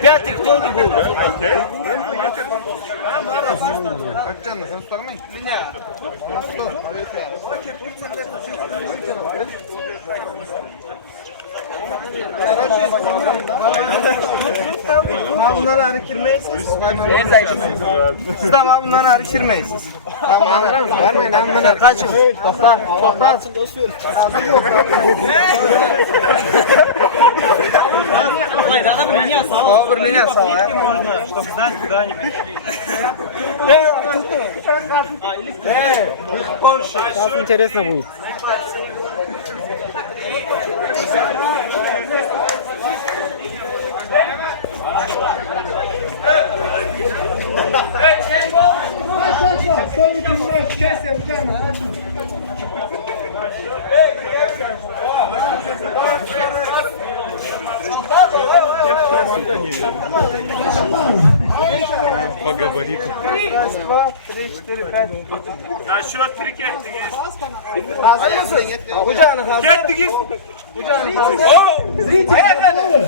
Пятый кто не был? Bundan arı kirmeysiz. Siz de ama bundan arı kirmeysiz. Vermeyin. Kaçın. Tokta. Hazır yok. Bir linija sağ ya. Их больше. Сейчас интересно будет. Раз, два, три, четыре, пять. На счет прикинь. Hazır mısın? Kucağını hazır. Gel, gel. Kucağını hazır. Ayakları.